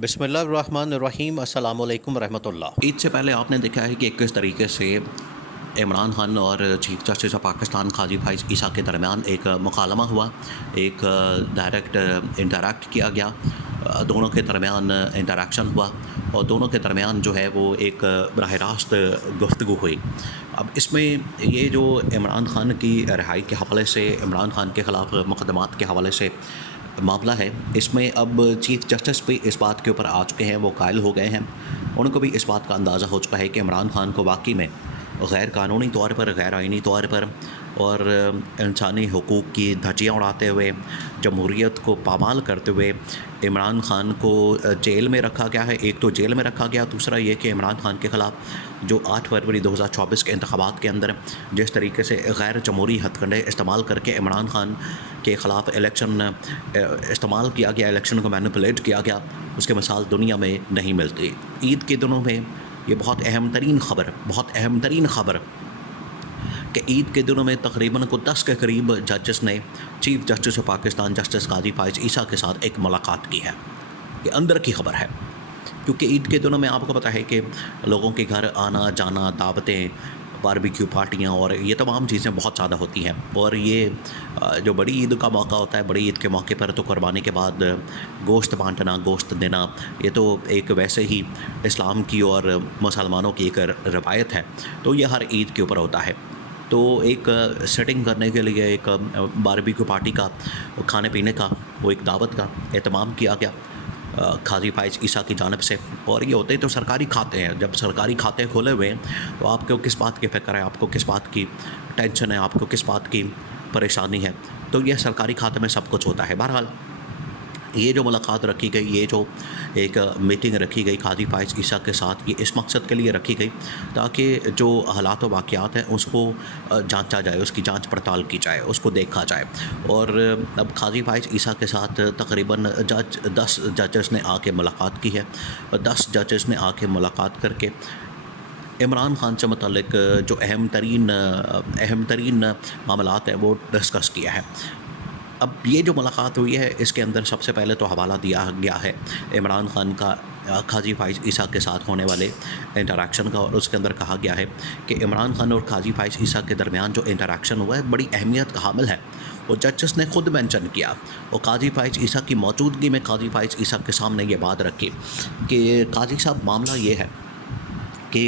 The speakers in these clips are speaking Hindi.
बिस्मिल्लाहिर्रहमानिर्रहीम अस्सलाम वालेकुम रहमतुल्लाह। ईद से पहले आपने देखा है कि किस तरीके से इमरान खान और चीफ जस्टिस ऑफ पाकिस्तान काजी फाइज़ ईसा के दरमियान एक मुकालमा हुआ, एक डायरेक्ट इंटरैक्ट किया गया, दोनों के दरमियान इंटरैक्शन हुआ और दोनों के दरमियान जो है वो एक बराह रास्त गुफ्तगू हुई। अब इसमें ये जो इमरान खान की रिहाई के हवाले से, इमरान खान के ख़िलाफ़ मुकदमात के हवाले से मामला है, इसमें अब चीफ जस्टिस भी इस बात के ऊपर आ चुके हैं, वो कायल हो गए हैं। उनको भी इस बात का अंदाज़ा हो चुका है कि इमरान खान को वाकई में गैर कानूनी तौर पर, गैर आइनी तौर पर और इंसानी हुकूक़ की धज्जियाँ उड़ाते हुए, जमहूरियत को पामाल करते हुए इमरान खान को जेल में रखा गया है। एक तो जेल में रखा गया, दूसरा ये कि इमरान खान के ख़िलाफ़ जो 8 फरवरी 2024 के इंतखाबात के अंदर जिस तरीके से गैर जमहूरी हथकंडे इस्तेमाल करके इमरान खान के ख़िलाफ़ इलेक्शन इस्तेमाल किया गया, इलेक्शन को मैनिपुलेट किया गया, उसकी मिसाल दुनिया में नहीं मिलती। ईद के दिनों में ये बहुत अहम तरीन ख़बर कि ईद के दिनों में तकरीबन 10 के करीब जजेस ने chief justice of Pakistan justice Qazi Faez Isa के साथ एक मुलाकात की है। ये अंदर की ख़बर है, क्योंकि ईद के दिनों में आपको पता है कि लोगों के घर आना जाना, दावतें, बारबेक्यू पार्टियाँ और ये तमाम चीज़ें बहुत ज़्यादा होती हैं। और ये जो बड़ी ईद का मौका होता है, बड़ी ईद के मौके पर तो कुर्बानी के बाद गोश्त बांटना, गोश्त देना, ये तो एक वैसे ही इस्लाम की और मुसलमानों की एक रवायत है, तो ये हर ईद के ऊपर होता है। तो एक सेटिंग करने के लिए एक बारबेक्यू पार्टी का, खाने पीने का, वो एक दावत का एहतमाम किया गया काजी फाइज़ ईसा की जानिब से। और ये होते तो सरकारी खाते हैं, जब सरकारी खाते खोले हुए हैं तो आपको किस बात की फ़िक्र है, आपको किस बात की टेंशन है, आपको किस बात की परेशानी है। तो यह सरकारी खाते में सब कुछ होता है। बहरहाल ये जो मुलाकात रखी गई, ये जो एक मीटिंग रखी गई काजी फाइज़ ईसा के साथ, ये इस मकसद के लिए रखी गई ताकि जो हालात व वाक़यात हैं उसको जांचा जाए, उसकी जांच पड़ताल की जाए, उसको देखा जाए। और अब काजी फाइज़ ईसा के साथ तकरीबन 10 जजेस ने आके मुलाकात की है। 10 जजेस ने आके मुलाकात करके इमरान खान से मुतल्लिक जो अहम तरीन मामलात हैं वो डिस्कस किया है। अब ये जो मुलाकात हुई है, इसके अंदर सबसे पहले तो हवाला दिया गया है इमरान खान का काजी फाइज़ ईसा के साथ होने वाले इंटरैक्शन का, और उसके अंदर कहा गया है कि इमरान खान और काजी फाइज़ ईसा के दरमियान जो इंटरैक्शन हुआ है बड़ी अहमियत का हामिल है। वो जजेस ने खुद मेंशन किया और काजी फाइज़ ईसा की मौजूदगी में काजी फाइज़ ईसा के सामने ये बात रखी कि काजी साहब, मामला ये है कि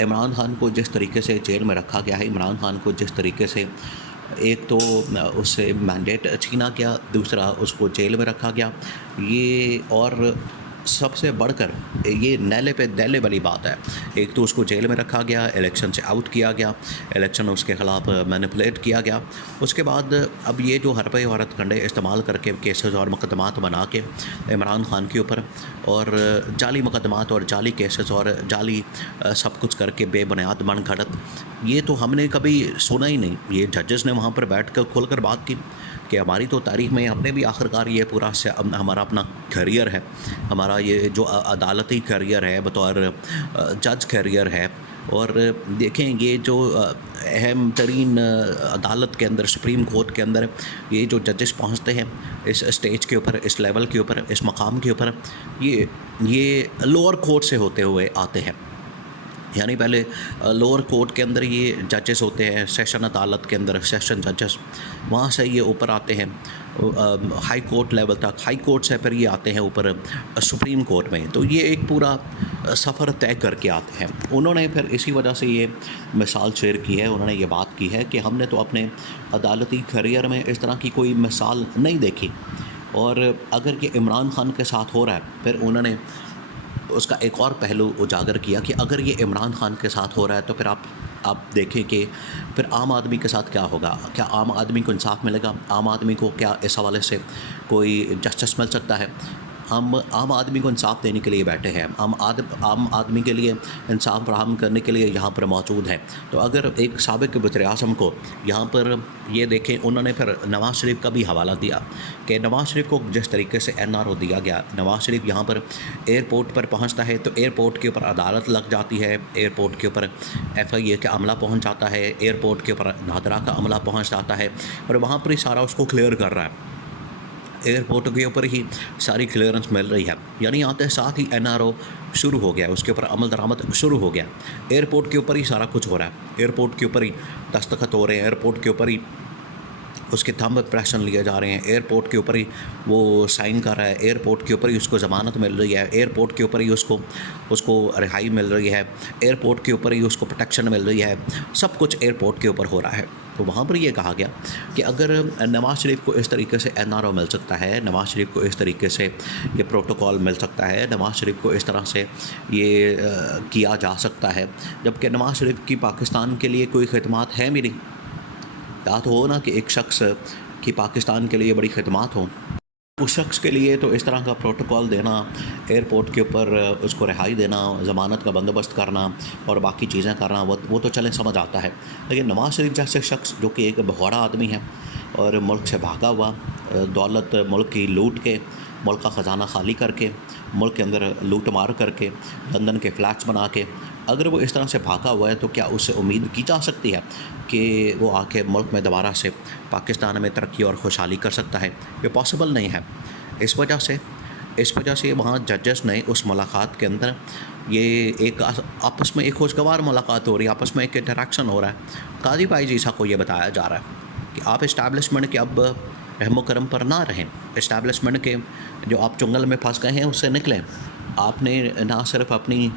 इमरान खान को जिस तरीके से जेल में रखा गया है, इमरान खान को जिस तरीके से एक तो उससे मैंडेट छीना गया, दूसरा उसको जेल में रखा गया, ये और सबसे बढ़कर ये नैले पे दैले वाली बात है। एक तो उसको जेल में रखा गया, इलेक्शन से आउट किया गया, इलेक्शन उसके ख़िलाफ़ मैनिपुलेट किया गया। उसके बाद अब ये जो हरपे और हथकंडे इस्तेमाल करके केसेस और मुकदमात बना के इमरान खान के ऊपर, और जाली मुकदमात और जाली केसेस और जाली सब कुछ करके बेबुनियाद मनगढ़ंत, ये तो हमने कभी सुना ही नहीं। ये जजेस ने वहाँ पर बैठ कर खुल कर बात की कि हमारी तो तारीख़ में हमने भी आखिरकार ये पूरा हमारा अपना करियर है, हमारा ये जो अदालती करियर है, बतौर जज करियर है। और देखें ये जो अहम तरीन अदालत के अंदर, सुप्रीम कोर्ट के अंदर ये जो जजेस पहुंचते हैं इस स्टेज के ऊपर, इस लेवल के ऊपर, इस मकाम के ऊपर, ये लोअर कोर्ट से होते हुए आते हैं। यानी पहले लोअर कोर्ट के अंदर ये जजेस होते हैं, सेशन अदालत के अंदर सेशन जजेस, वहाँ से ये ऊपर आते हैं हाई कोर्ट लेवल तक, हाई कोर्ट से फिर ये आते हैं ऊपर सुप्रीम कोर्ट में। तो ये एक पूरा सफ़र तय करके आते हैं। उन्होंने फिर इसी वजह से ये मिसाल शेयर की है, उन्होंने ये बात की है कि हमने तो अपने अदालती करियर में इस तरह की कोई मिसाल नहीं देखी, और अगर ये इमरान खान के साथ हो रहा है, फिर उन्होंने उसका एक और पहलू उजागर किया कि अगर ये इमरान खान के साथ हो रहा है तो फिर आप देखें कि फिर आम आदमी के साथ क्या होगा। क्या आम आदमी को इंसाफ मिलेगा? आम आदमी को क्या इस हवाले से कोई जस्टिस मिल सकता है? हम आम आदमी को इंसाफ देने के लिए बैठे हैं, आम आदमी के लिए इंसाफ फराहम करने के लिए यहाँ पर मौजूद हैं। तो अगर एक साबिक़ वज़ीर-ए-आज़म को यहाँ पर ये देखें, उन्होंने फिर नवाज़ शरीफ का भी हवाला दिया कि नवाज़ शरीफ को जिस तरीके से NRO दिया गया, नवाज़ शरीफ यहाँ पर एयरपोर्ट पर पहुँचता है तो एयरपोर्ट के ऊपर अदालत लग जाती है, एयरपोर्ट के ऊपर FIA का अमला पहुँच जाता है, एयरपोर्ट के ऊपर नादरा का अमला पहुँच जाता है, और वहाँ पर ही सारा उसको क्लियर कर रहा है। एयरपोर्ट के ऊपर ही सारी क्लियरेंस मिल रही है, यानी आते साथ ही एनआरओ शुरू हो गया, उसके ऊपर अमल दरामद शुरू हो गया। एयरपोर्ट के ऊपर ही सारा कुछ हो रहा है, एयरपोर्ट के ऊपर ही दस्तखत हो रहे हैं, एयरपोर्ट के ऊपर ही उसके थंब प्रेशन लिए जा रहे हैं, एयरपोर्ट के ऊपर ही वो साइन कर रहा है, एयरपोर्ट के ऊपर ही उसको ज़मानत मिल रही है, एयरपोर्ट के ऊपर ही उसको रिहाई मिल रही है, एयरपोर्ट के ऊपर ही उसको प्रोटेक्शन मिल रही है, सब कुछ एयरपोर्ट के ऊपर हो रहा है। तो वहाँ पर ये कहा गया कि अगर नवाज़ शरीफ को इस तरीके से एनआरओ मिल सकता है, नवाज़ शरीफ को इस तरीके से ये प्रोटोकॉल मिल सकता है, नवाज़ शरीफ को इस तरह से ये किया जा सकता है, जबकि नवाज़ शरीफ की पाकिस्तान के लिए कोई खिदमात है भी नहीं। या तो हो ना कि एक शख्स की पाकिस्तान के लिए बड़ी खिदमात हो, उस शख्स के लिए तो इस तरह का प्रोटोकॉल देना, एयरपोर्ट के ऊपर उसको रिहाई देना, ज़मानत का बंदोबस्त करना और बाकी चीज़ें करना, वो तो चलें समझ आता है। लेकिन नवाज़ शरीफ जैसे शख्स जो कि एक भगौड़ा आदमी है और मुल्क से भागा हुआ, दौलत मुल्क की लूट के, मुल्क का ख़जाना खाली करके, मुल्क के अंदर लूट मार करके, लंदन के फ्लैट्स बना के, अगर वो इस तरह से भागा हुआ है तो क्या उससे उम्मीद की जा सकती है कि वो आके मुल्क में दोबारा से पाकिस्तान में तरक्की और खुशहाली कर सकता है? ये पॉसिबल नहीं है। इस वजह से वहाँ जजेस ने उस मुलाकात के अंदर ये एक आपस में एक खुशगवार मुलाकात हो रही है, आपस में एक इंटरेक्शन हो रहा है। काजी फैज़ ईसा को ये बताया जा रहा है कि आप इस्टेब्लिशमेंट के अब रहमो करम पर ना रहें, इस्टेब्लिशमेंट के जो आप चुंगल में फंस गए हैं उससे निकलें। आपने ना सिर्फ अपनी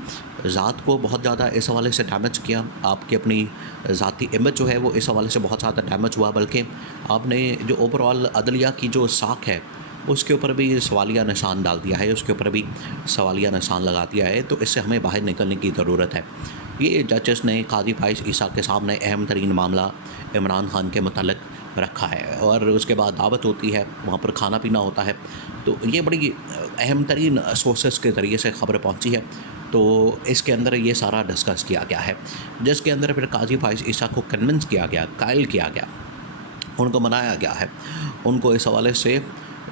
ज़ात को बहुत ज़्यादा इस हवाले से डैमेज किया, आपकी अपनी ज़ाती इमेज जो है वो इस हवाले से बहुत ज़्यादा डैमेज हुआ, बल्कि आपने जो ओवरऑल अदलिया की जो साख है उसके ऊपर भी सवालिया निशान डाल दिया है, उसके ऊपर भी सवालिया निशान लगा दिया है। तो इससे हमें बाहर निकलने की ज़रूरत है। ये जजेस ने काजी फैज़ ईसा के सामने अहम तरीन मामला इमरान खान के मतलब रखा है और उसके बाद दावत होती है, वहाँ पर खाना पीना होता है। तो ये बड़ी अहम तरीन सोर्सेस के ज़रिए से ख़बर पहुँची है। तो इसके अंदर ये सारा डिस्कस किया गया है, जिसके अंदर फिर काजी फैज़ ईसा को कन्विंस किया गया, कायल किया गया, उनको मनाया गया है, उनको इस हवाले से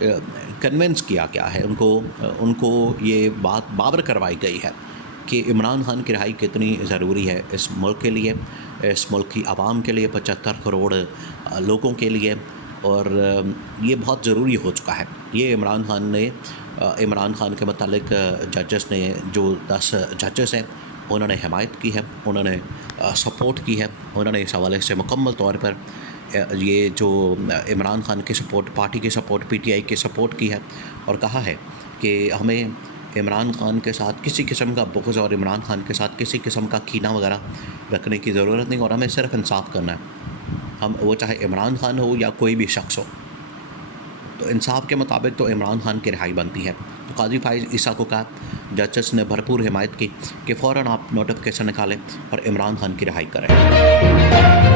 कन्विंस किया गया है, उनको ये बात बावर करवाई गई है कि इमरान खान की रिहाई कितनी ज़रूरी है इस मुल्क के लिए, इस मुल्क की आवाम के लिए, 75 करोड़ लोगों के लिए, और ये बहुत ज़रूरी हो चुका है। ये इमरान खान के मतलब जजेस ने जो 10 जजेस हैं उन्होंने हिमायत की है, उन्होंने सपोर्ट की है, उन्होंने इस हवाले से मुकम्मल तौर पर ये जो इमरान खान की सपोर्ट, पार्टी की सपोर्ट, पीटीआई की सपोर्ट की है और कहा है कि हमें इमरान खान के साथ किसी किस्म का बुग़्ज़ और इमरान खान के साथ किसी किस्म का कीना वगैरह रखने की ज़रूरत नहीं और हमें सिर्फ इंसाफ करना है। हम वो चाहे इमरान खान हो या कोई भी शख्स हो, तो इंसाफ के मुताबिक तो इमरान खान की रिहाई बनती है। तो काजी फैज़ ईसा को कहा, जजेस ने भरपूर हिमायत की कि फ़ौरन आप नोटिफिकेशन निकालें और इमरान खान की रिहाई करें।